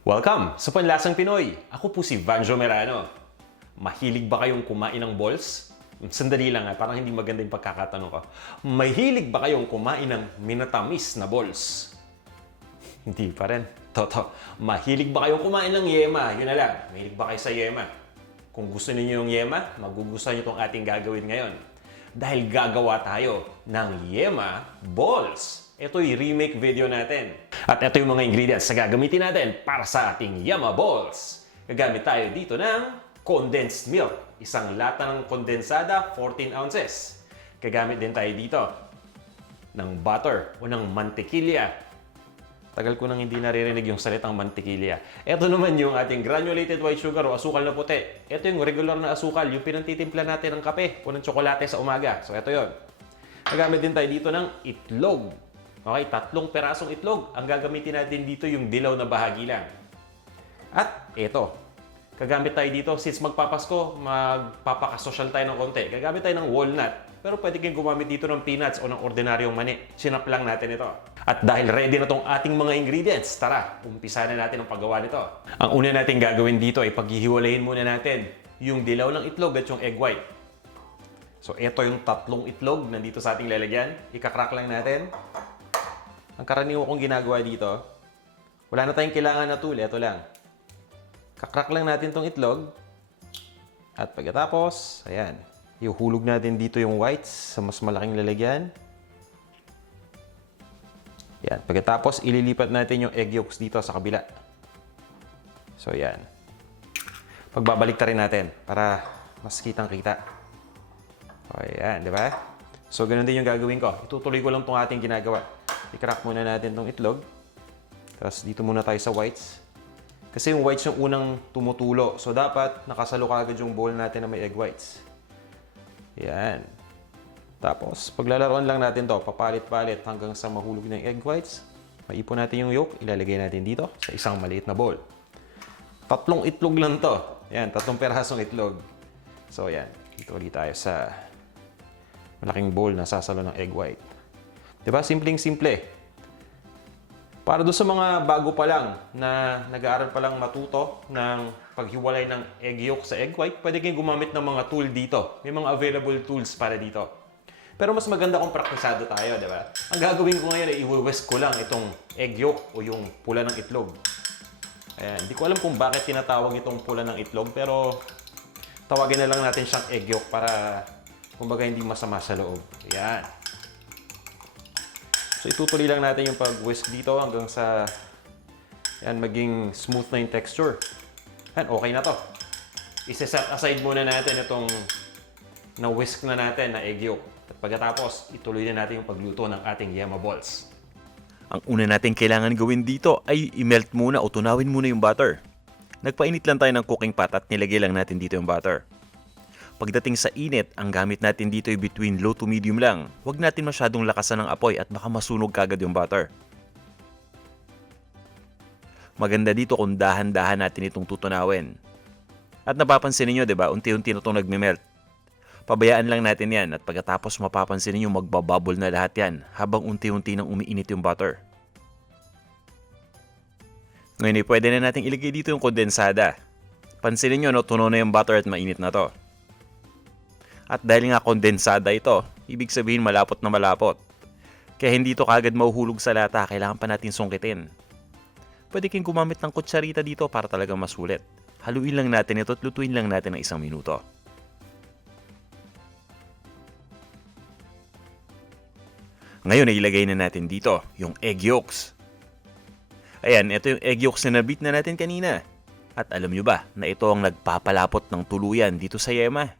Welcome sa Panlasang Pinoy! Ako po si Vanjo Merano. Mahilig ba kayong kumain ng balls? Sandali lang parang hindi maganda yung pagkakatanong ko. Mahilig ba kayong kumain ng minatamis na balls? Hindi pa rin. Toto, mahilig ba kayong kumain ng yema? Yun na lang, mahilig ba kayo sa yema? Kung gusto niyo yung yema, magugustuhan niyo itong ating gagawin ngayon. Dahil gagawa tayo ng yema balls. Ito yung remake video natin. At ito yung mga ingredients na gagamitin natin para sa ating Yema Balls. Gagamit tayo dito ng condensed milk. Isang lata ng kondensada, 14 ounces. Gagamit din tayo dito ng butter o ng mantikilya. Tagal ko nang hindi naririnig yung salitang mantikilya. Ito naman yung ating granulated white sugar o asukal na puti. Ito yung regular na asukal, yung pinantitimpla natin ng kape o ng tsokolate sa umaga. So ito yon. Gagamit din tayo dito ng itlog. Okay, 3 perasong itlog. Ang gagamitin natin dito yung dilaw na bahagi lang. At ito, gagamit tayo dito, since magpapasko, magpapakasosyal tayo ng konti. Gagamit tayo ng walnut. Pero pwede kayong gumamit dito ng peanuts o ng ordinaryong mani. Sinap lang natin ito. At dahil ready na tong ating mga ingredients, tara, umpisa na natin ang paggawa nito. Ang una natin gagawin dito ay paghihiwalayin muna natin yung dilaw ng itlog at yung egg white. So ito yung 3 itlog nandito sa ating lalagyan. Ika-crack lang natin. Ang karaniwan kong ginagawa dito, wala na tayong kailangan na tool. Ito lang. Kakrak lang natin tong itlog. At pagkatapos, ayan, ihuhulog natin dito yung whites sa mas malaking lalagyan. Ayan. Pagkatapos, ililipat natin yung egg yolks dito sa kabila. So, ayan. Pagbabalik ta rin natin para mas kitang-kita. O, ayan, di ba? So, ganun din yung gagawin ko. Itutuloy ko lang tong ating ginagawa. I-crack muna natin tong itlog. Tapos dito muna tayo sa whites. Kasi yung whites yung unang tumutulo. So dapat nakasalo kaagad yung bowl natin na may egg whites. Yan. Tapos paglalaroan lang natin to, papalit-palit hanggang sa mahulog na yung egg whites. Maipon natin yung yolk, ilalagay natin dito sa isang maliit na bowl. 3 itlog lang to. Yan, 3 perasong itlog. So yan, dito ulit tayo sa malaking bowl na sasalo ng egg white. Diba? Simpleng-simple. Para doon sa mga bago pa lang na nag-aaral pa lang matuto ng paghiwalay ng egg yolk sa egg white, pwede kayong gumamit ng mga tool dito. May mga available tools para dito. Pero mas maganda kung praktisado tayo, di ba? Ang gagawin ko ngayon ay i-whisk ko lang itong egg yolk o yung pula ng itlog. Ayan. Di ko alam kung bakit tinatawag itong pula ng itlog, pero tawagin na lang natin siyang egg yolk para kumbaga hindi masama sa loob. Ayan. So itutuloy lang natin yung pag-whisk dito hanggang sa yan, maging smooth na yung texture. Yan, okay na to. I-set aside muna natin itong na-whisk na natin na egg yolk. At pagkatapos, ituloy na natin yung pagluto ng ating Yema Balls. Ang una natin kailangan gawin dito ay i-melt muna o tunawin muna yung butter. Nagpainit lang tayo ng cooking pot at nilagay lang natin dito yung butter. Pagdating sa init, ang gamit natin dito ay between low to medium lang. Huwag natin masyadong lakasan ng apoy at baka masunog kagad yung butter. Maganda dito kung dahan-dahan natin itong tutunawin. At napapansin niyo, 'di ba? Unti-unti na itong nagme-melt. Pabayaan lang natin 'yan at pagkatapos mapapansin niyo magbabubble na lahat 'yan habang unti-unti nang umiinit yung butter. Ngayon ay pwede na nating ilagay dito yung kondensada. Pansinin niyo, no, tunaw na yung butter at mainit na 'to. At dahil nga kondensada ito, ibig sabihin malapot na malapot. Kaya hindi ito kagad mahuhulog sa lata, kailangan pa natin sungkitin. Pwede kayong gumamit ng kutsarita dito para talagang masulit. Haluin lang natin ito at lutuin lang natin ng 1 minuto. Ngayon ay ilagay na natin dito yung egg yolks. Ayan, ito yung egg yolks na nabit na natin kanina. At alam nyo ba na ito ang nagpapalapot ng tuluyan dito sa yema?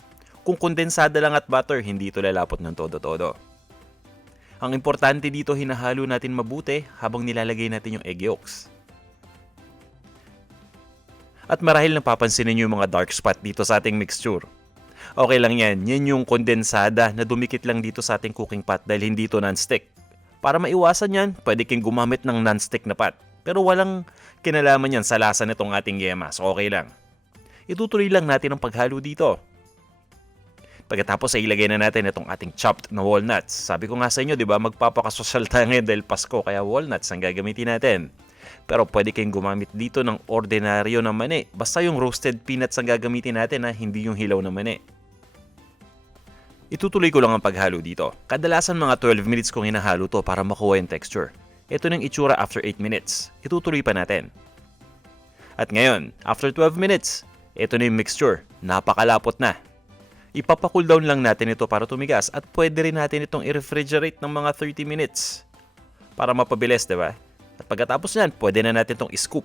Kung kondensada lang at butter, hindi ito lalapot ng todo-todo. Ang importante dito, hinahalo natin mabuti habang nilalagay natin yung egg yolks. At marahil napapansin niyo yung mga dark spot dito sa ating mixture. Okay lang yan, yan yung kondensada na dumikit lang dito sa ating cooking pot dahil hindi ito non-stick. Para maiwasan yan, pwede kang gumamit ng non-stick na pot. Pero walang kinalaman yan sa lasa nitong ating yema, so okay lang. Itutuloy lang natin ang paghalo dito. Pagkatapos ay ilagay na natin itong ating chopped na walnuts. Sabi ko nga sa inyo, di ba, magpapakasosyal tayo ngayon dahil Pasko, kaya walnuts ang gagamitin natin. Pero pwede kayong gumamit dito ng ordinaryo na mani. Basta yung roasted peanuts ang gagamitin natin hindi yung hilaw na mani. Itutuloy ko lang ang paghalo dito. Kadalasan mga 12 minutes kong hinahalo to para makuha yung texture. Ito ng itsura after 8 minutes. Itutuloy pa natin. At ngayon, after 12 minutes, ito na yung mixture. Napakalapot na. Ipapa-cool down lang natin ito para tumigas at pwede rin natin itong i-refrigerate ng mga 30 minutes. Para mapabilis, diba? At pagkatapos nyan, pwede na natin itong i-scoop.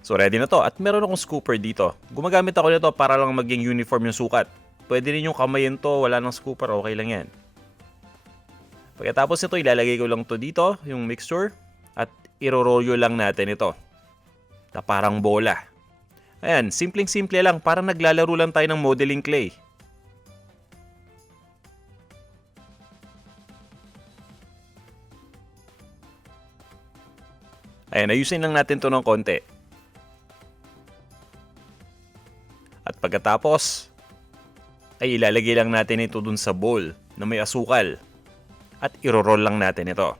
So ready na to at meron akong scooper dito. Gumagamit ako nito para lang maging uniform yung sukat. Pwede rin yung kamayin to, wala ng scooper, okay lang yan. Pagkatapos nito, ilalagay ko lang to dito, yung mixture. At irorolyo lang natin ito. Na parang bola. Ayan, simpleng-simple lang, parang naglalaro lang tayo ng modeling clay. Ayan, ayusin lang natin to ng konti. At pagkatapos, ay ilalagay lang natin ito dun sa bowl na may asukal. At iroroll lang natin ito.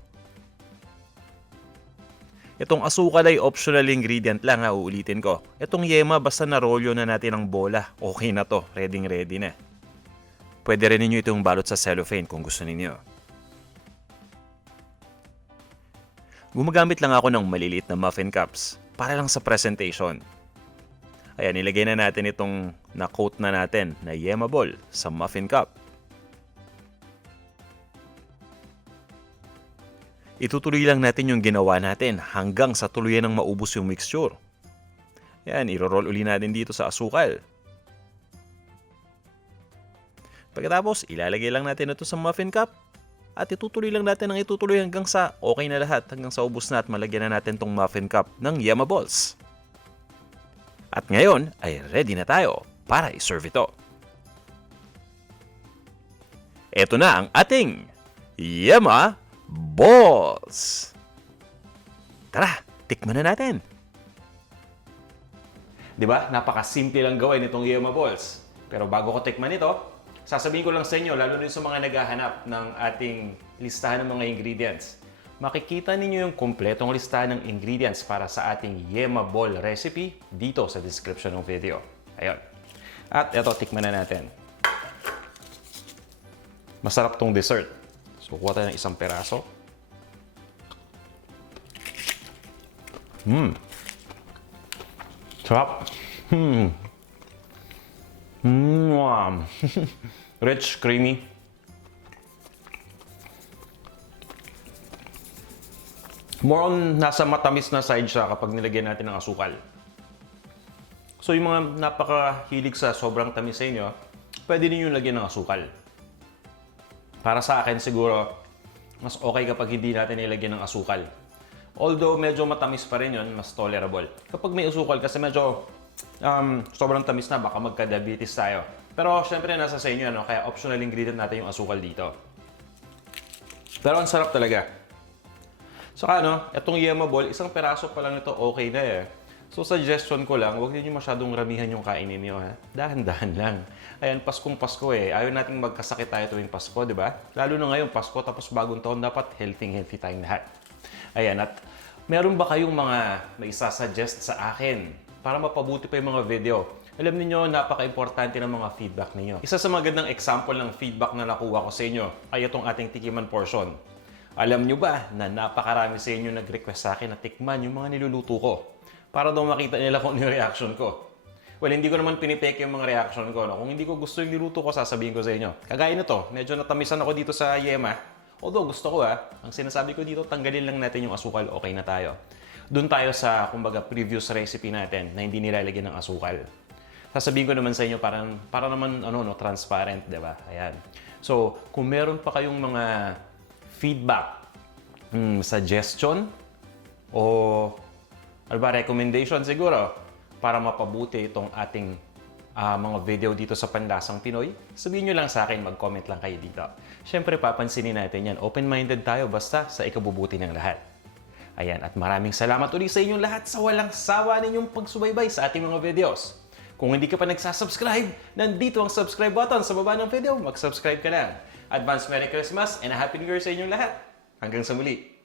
Itong asukal ay optional ingredient lang uulitin ko. Itong yema basta narolyo na natin ang bola. Okay na to, ready na. Pwede rin ninyo itong balot sa cellophane kung gusto ninyo. Gumagamit lang ako ng maliliit na muffin cups para lang sa presentation. Ayan, nilagay na natin itong na-coat na natin na yema ball sa muffin cup. Itutuloy lang natin yung ginawa natin hanggang sa tuluyan ng maubos yung mixture. Yan, iro-roll uli natin dito sa asukal. Pagkatapos, ilalagay lang natin ito sa muffin cup at itutuloy lang natin ang itutuloy hanggang sa okay na lahat, hanggang sa ubos na at malagyan na natin tong muffin cup ng yema balls. At ngayon ay ready na tayo para i-serve ito. Ito na ang ating yema balls! Tara, tikman na natin! Diba? Napakasimple lang gawin itong yema balls. Pero bago ko tikman ito, sasabihin ko lang sa inyo, lalo din sa mga naghahanap ng ating listahan ng mga ingredients. Makikita ninyo yung kumpletong listahan ng ingredients para sa ating yema ball recipe dito sa description ng video. Ayun. At ito, tikman na natin. Masarap tong dessert. So, kuha tayo ng isang peraso. Sarap. Wow. Rich, creamy. More on nasa matamis na side siya kapag nilagyan natin ng asukal. So yung mga napakahilig sa sobrang tamis sa inyo, pwede niyo lagyan ng asukal. Para sa akin siguro, mas okay kapag hindi natin nilagyan ng asukal. Although medyo matamis pa rin yun, mas tolerable. Kapag may asukal kasi medyo sobrang tamis na, baka magka-diabetes tayo. Pero syempre nasa sa inyo, kaya optional ingredient natin yung asukal dito. Pero ang sarap talaga. Saka itong yema ball, isang peraso pa lang ito, okay na eh. So suggestion ko lang, huwag niyo masyadong ramihan yung kainin niyo ha. Dahan-dahan lang. Ayan, Paskong Pasko eh. Ayaw nating magkasakit tayo tuwing Pasko, di ba? Lalo na ngayon, Pasko tapos bagong taon, dapat healthy tayong lahat. Ayan, at meron ba kayong mga may isasuggest sa akin para mapabuti pa yung mga video? Alam niyo napaka-importante ng mga feedback niyo. Isa sa magandang example ng feedback na nakuha ko sa inyo ay itong ating tikiman portion. Alam niyo ba na napakarami sa inyo nag-request sa akin na tikman yung mga niluluto ko para daw makita nila kung ano yung reaction ko. Well, hindi ko naman pinipeke yung mga reaction ko. Kung hindi ko gusto yung niluto ko, sasabihin ko sa inyo. Kagaya nito, medyo natamisan ako dito sa yema. Although gusto ko ang sinasabi ko dito, tanggalin lang natin yung asukal, okay na tayo. Doon tayo sa, kumbaga, previous recipe natin na hindi nilalagyan ng asukal. Sasabihin ko naman sa inyo, para naman transparent, di ba? Ayan. So, kung meron pa kayong mga feedback, suggestion, o recommendation siguro, para mapabuti itong ating mga video dito sa Panlasang Pinoy, sabihin nyo lang sa akin, mag-comment lang kayo dito. Siyempre, papansinin natin yan. Open-minded tayo basta sa ikabubuti ng lahat. Ayan, at maraming salamat ulit sa inyong lahat sa walang sawa ninyong pagsubaybay sa ating mga videos. Kung hindi ka pa nagsasubscribe, nandito ang subscribe button sa baba ng video. Mag-subscribe ka lang. Advance Merry Christmas and a Happy New Year sa inyong lahat. Hanggang sa muli.